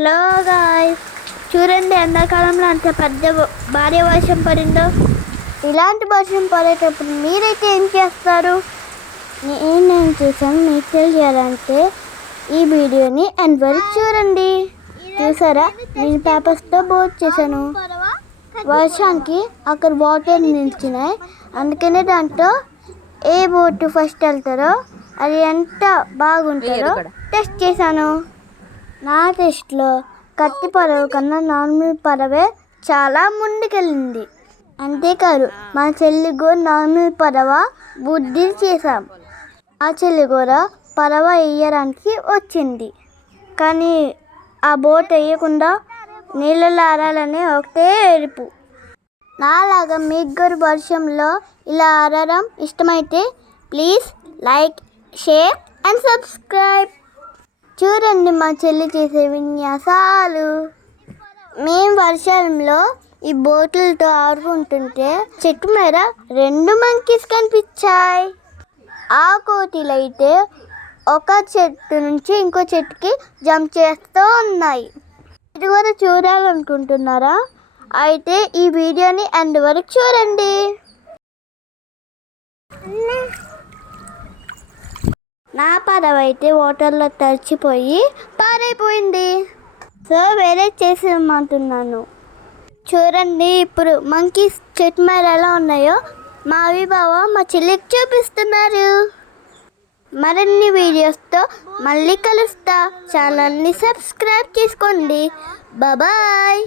Hello guys, చూడండి ఎండాకాలంలో అంత భారీ వర్షం పడిందో. ఇలాంటి వర్షం పడేటప్పుడు మీరైతే ఏం చేస్తారు? నేనేం చేశాను మీకు తెలియాలంటే ఈ వీడియోని ఎండ్ వరకు చూడండి. చూసారా, నేను పేపర్స్తో బోట్ చేశాను. వర్షానికి అక్కడ వాటర్ నిలిచినాయి, అందుకనే దాంట్లో ఏ బోట్ ఫస్ట్ వెళ్తారో అది ఎంత బాగుంటుందో టెస్ట్ చేశాను. నా టెస్ట్లో కత్తి పడవ కన్నా నార్మల్ పడవే చాలా ముందుకెళ్ళింది. అంతేకాదు మా చెల్లి కూడా నార్మల్ పడవ బుద్ధి చేశాం. ఆ చెల్లి కూడా పడవ వేయడానికి వచ్చింది, కానీ ఆ బోట్ వేయకుండా నీళ్ళలో ఆడాలని ఒకటే ఏడుపు. నాలాగా మీకు కూడా వర్షంలో ఇలా ఆడడం ఇష్టమైతే please like, share and subscribe. చూడండి మా చెల్లి చేసే విన్యాసాలు. మేము వర్షంలో ఈ బోట్లతో ఆడుకుంటుంటే చెట్టు మీద 2 మంకీస్ కనిపించాయి. ఆ కోతిలు అయితే ఒక చెట్టు నుంచి ఇంకో చెట్టుకి జంప్ చేస్తూ ఉన్నాయి. ఇది కూడా చూడాలనుకుంటున్నారా? అయితే ఈ వీడియోని ఎండ్ వరకు చూడండి. నా పడవ అయితే వాటర్లో తడిచిపోయి పారైపోయింది. సో వేరే చేసేయమంటున్నాను. చూడండి ఇప్పుడు మంకీస్ చెట్టు మీద ఎలా ఉన్నాయో మా అవిబావ మా చెల్లికి చూపిస్తున్నారు. మరిన్ని వీడియోస్తో మళ్ళీ కలుస్తా. ఛానల్ని సబ్స్క్రైబ్ చేసుకోండి. బాయ్.